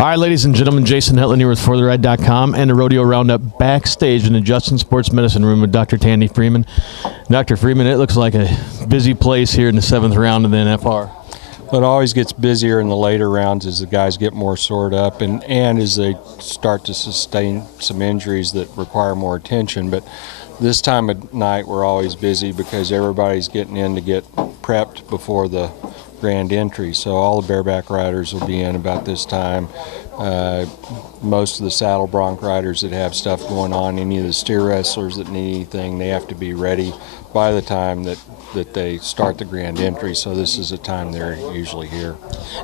All right, ladies and gentlemen, Jason Hetland here with ForTheRide.com and the Rodeo Roundup backstage in the Justin Sports Medicine Room with Dr. Tandy Freeman. Dr. Freeman, it looks like a busy place here in the 7th round of the NFR. Well, it always gets busier in the later rounds as the guys get more sorted up and as they start to sustain some injuries that require more attention. But this time of night we're always busy because everybody's getting in to get prepped before the grand entry. So all the bareback riders will be in about this time. Most of the saddle bronc riders that have stuff going on, any of the steer wrestlers that need anything, they have to be ready by the time that they start the grand entry. So this is the time they're usually here.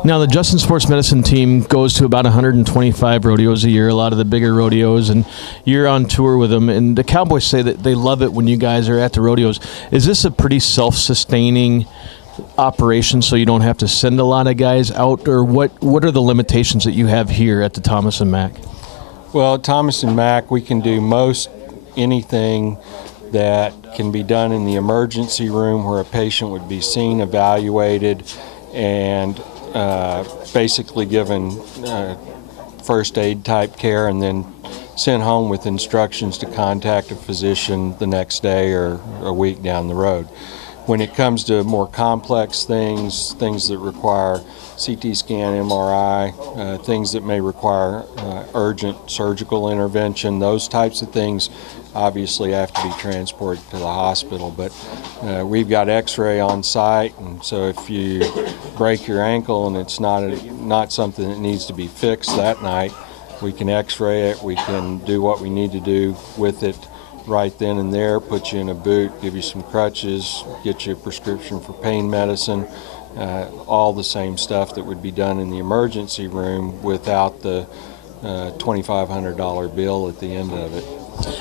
Now the Justin Sports Medicine Team goes to about 125 rodeos a year, a lot of the bigger rodeos, and you're on tour with them. And the cowboys say that they love it when you guys are at the rodeos. Is this a pretty self-sustaining operation, so you don't have to send a lot of guys out, or what are the limitations that you have here at the Thomas and Mack? Well, at Thomas and Mack we can do most anything that can be done in the emergency room where a patient would be seen, evaluated, and basically given first aid type care and then sent home with instructions to contact a physician the next day or a week down the road. When it comes to more complex things that require CT scan, MRI, things that may require urgent surgical intervention, those types of things obviously have to be transported to the hospital. But we've got X-ray on site, and so if you break your ankle and it's not something that needs to be fixed that night, we can X-ray it, we can do what we need to do with it right then and there, put you in a boot, give you some crutches, get you a prescription for pain medicine, all the same stuff that would be done in the emergency room without the $2,500 bill at the end of it.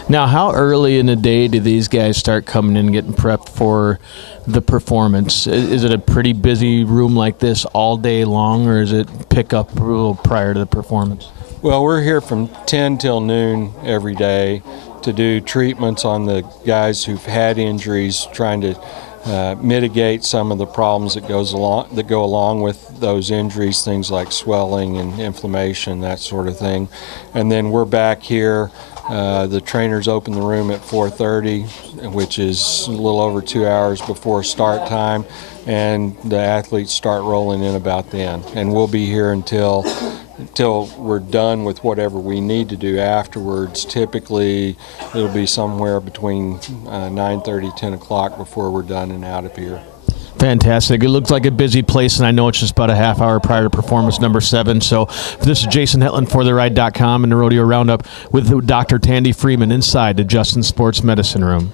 Now, how early in the day do these guys start coming in and getting prepped for the performance? Is it a pretty busy room like this all day long, or is it pick up a little prior to the performance? Well, we're here from 10 till noon every day to do treatments on the guys who've had injuries, trying to mitigate some of the problems that go along with those injuries, things like swelling and inflammation, that sort of thing. And then we're back here. The trainers open the room at 4:30, which is a little over 2 hours before start time, and the athletes start rolling in about then. And we'll be here until we're done with whatever we need to do afterwards. Typically, it'll be somewhere between 9:30, 10 o'clock before we're done and out of here. Fantastic. It looks like a busy place, and I know it's just about a half hour prior to performance number 7. So this is Jason Hetland for TheRide.com and the Rodeo Roundup with Dr. Tandy Freeman inside the Justin Sports Medicine Room.